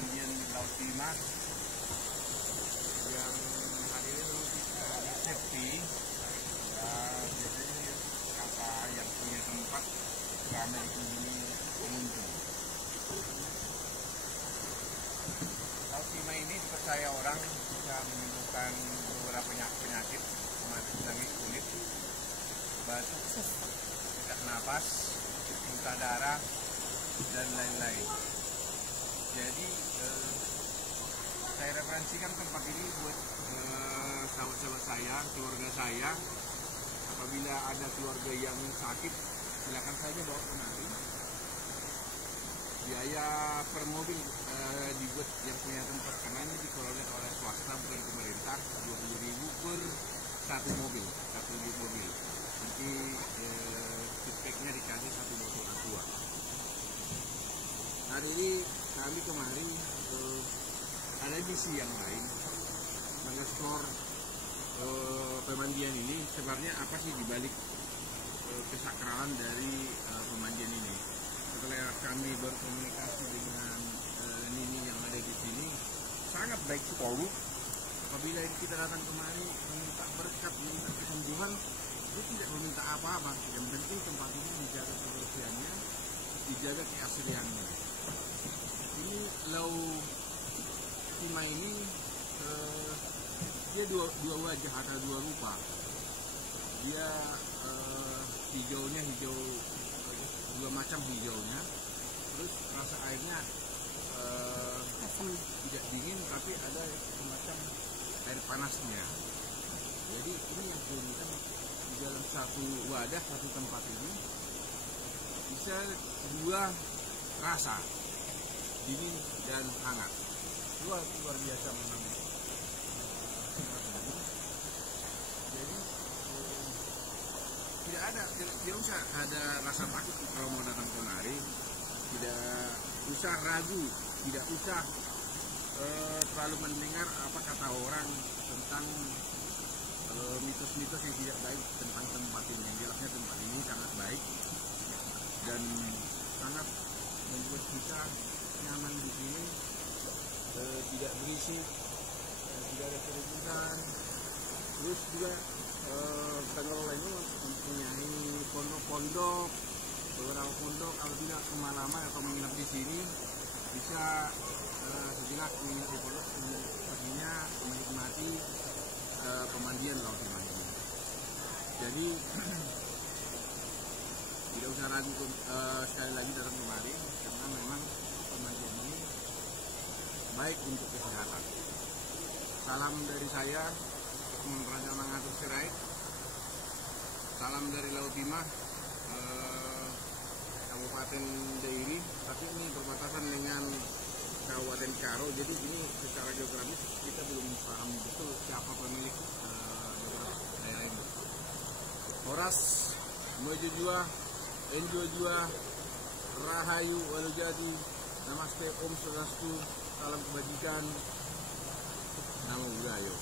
pemandian Laut Timah yang hadirin safety. Ya, biasanya kata yang punya tempat ramai ini pengunjung. Laut Timah ini dipercaya orang bisa menyembuhkan beberapa penyakit seperti kulit, batuk, sesak napas, muntah darah, dan lain-lain. Jadi saya referensikan tempat ini buat sahabat-sahabat saya, keluarga saya. Apabila ada keluarga yang sakit, silakan saja bawa kemari. Biaya per mobil dibuat yang punya tempat, karena ini dikelola oleh swasta bukan pemerintah. 20.000 per satu mobil, satu unit mobil. Nanti feedbacknya dikasih satu botol aqua. Hari ini kami kemari ada misi yang lain, mengeksplor pemandian ini. Sebenarnya apa sih dibalik kesakralan dari pemandian ini? Setelah kami berkomunikasi dengan Nini yang ada di sini, sangat baik sekali. Apabila kita datang kemari meminta berkat, meminta kesembuhan, itu tidak meminta apa-apa. Yang penting tempat ini dijaga kebersihannya, dijaga keasliannya. Ini Laut Timah ini dia dua wajah atau dua rupa. Dia hijaunya hijau, dua macam hijaunya. Terus rasa airnya tidak dingin, tapi ada semacam air panasnya. Jadi ini yang keunikan di dalam satu wadah, satu tempat ini bisa dua rasa, dingin dan hangat. Luar biasa memang. Jadi tidak usah ada rasa takut kalau mau datang kemari. Tidak usah ragu, tidak usah terlalu mendengar apa kata orang tentang mitos-mitos yang tidak baik tentang tempat ini. Yang jelasnya tempat ini sangat baik dan sangat membuat kita nyaman di sini. Tidak berisik, tidak ada kerumunan. Terus juga pengelola ini mempunyai pondok-pondok, beberapa pondok. Apabila kemalaman atau menginap di sini, bisa sejenak menginap di pondok, pastinya menikmati pemandian Laut Timah ini. Jadi tidak usah ragu sekali lagi datang kemari, karena memang pemandian ini baik untuk kesehatan. Salam dari saya, Raja Mangatur Sirait. Salam dari Laut Timah, Kabupaten Dairi. Tapi ini berbatasan dengan Kabupaten Karo. Jadi ini secara geografis kita belum paham betul siapa pemilik daerah ini. Horas, Mojo Jua, Enjo Jua, Rahayu, Walujadi, Namaste, Om Swastiastu, salam kebajikan, namo buddhaya.